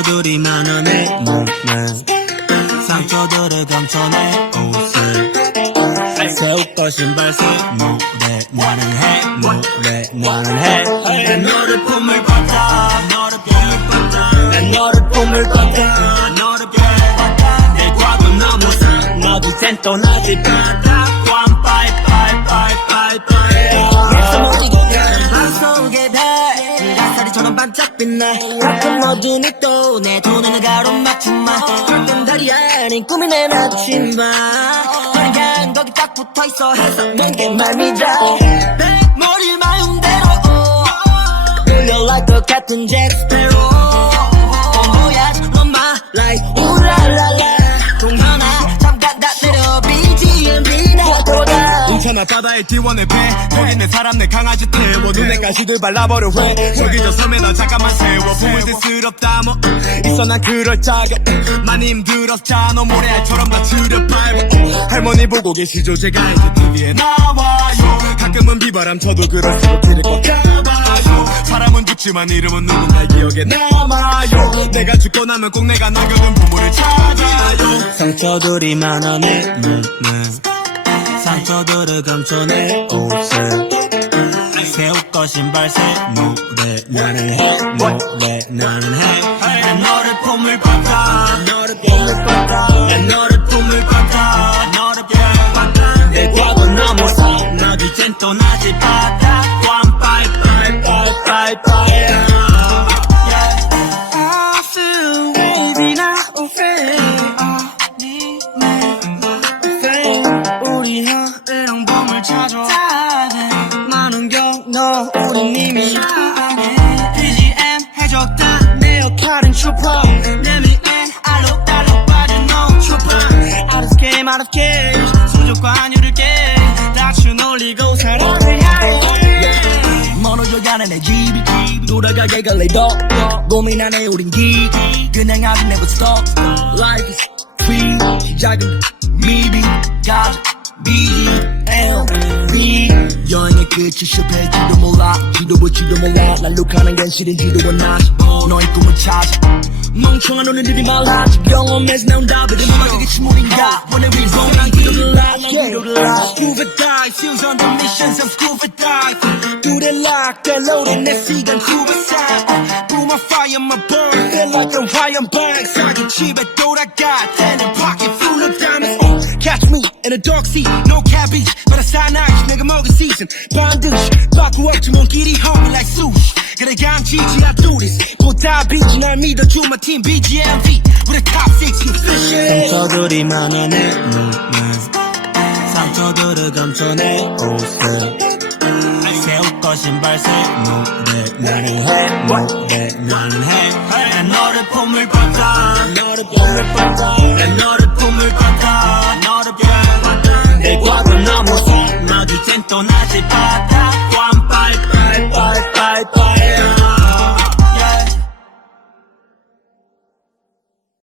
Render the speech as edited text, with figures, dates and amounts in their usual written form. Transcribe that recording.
상처들이 많아 내 몸에 상처들을 감춰내 옷을 새 옷과 신발 새 노래 나는 해 노래 나는 해 난 너를 품을 받아 너를 품을 받아 난 너를 품을 받아 너를 품을 받아 내 과거 너무 사 나도 땐 떠나지 바다 One bye bye bye bye bye 내서 멀리고 가는 밤 속의 달 불가사리처럼 반짝 빛나 가끔 어둠이 또 내 두 눈을 가로막지마 절대 달이 아닌 꿈이 내 나침반 너랑 거기 딱 붙어있어 해서 뭔게 맘이다 머리 마음대로 돌려 like 똑같은 잭스페로 뭐야 넌 말라이 우랄랄라 동현아 잠깐 다 내려 BGM 나 돌아 인천아 바다의 T1의 배 거기 내 사람 내 강아지 태워 눈에 가시들 발라버려 왜 저기 저 섬에 나 잠깐만 세워 부물스럽다 뭐 있어 난 그럴짜게 많이 힘들었잖아 모래알처럼 나 추려 밟아 할머니 보고 계시죠 제가 이제 TV에 나와요 가끔은 비바람 쳐도 그럴수록 길을 꼭 잡아요 사람은 죽지만 이름은 누군가 기억에 남아요 내가 죽고 나면 꼭 내가 남겨둔 보물을 찾아요 상처들이 많아 내 몸에 상처들을 감춰내 옷을 새 옷과 신발 새 노래 나는 해 노래 나는 해난 너를 품을 받아 너를 품을 받아 난 너를 품을 받아 너를 품을 받아 내 과거 넘어서 나도 이젠 떠나지 바다 One bye bye bye bye bye I feel baby now 우리 하애랑 봄을 찾아 많은 경로 우린 이미 BGM 해줬다 내 역할은 슈퍼 내 미엔 알록달록 빠져놓은 슈퍼 Out of game out of cage 수족과 안유를 깨 다쳐 놀리고 사랑을 향해 멀어져가는 내 집이 돌아가게 갈래 더 고민하네 우린 기 그냥 아직 never stop Life is free 시작은 미비 가자 B.M.B 여행의 끝이 실패할지도 몰라 지도 볼지도 몰라 날룩하는 게 현실인지도 원하지 너의 꿈을 찾아 멍청한 오늘들이 말하지 경험에서 나온 답이든 음악에게 침몰인가 원해 reborn 난 기도를 하지 Scuba dive Fuse on the missions of scuba dive Do the lock the loading 내 시간 scuba side Boom my fire my burn Feel like a fire burn 사기 집에 돌아가 되는 pocket full of diamonds Catch me in a dark sea No cabbage but a cyanide 내가 먹은 season 반드시 바꾸 없지 먼 길이 homie like sushi 그래 감지지 I do this 보다 비지 날 믿어줘 my team BGMV We're the top 6 official 상처들이 많아 내 몸에 상처들을 감춰내 옷을 새 옷과 신발 새 노래 나는 해 노래 나는 해난 너를 품을 받아 너를 품을 받아 난 너를 품을 받아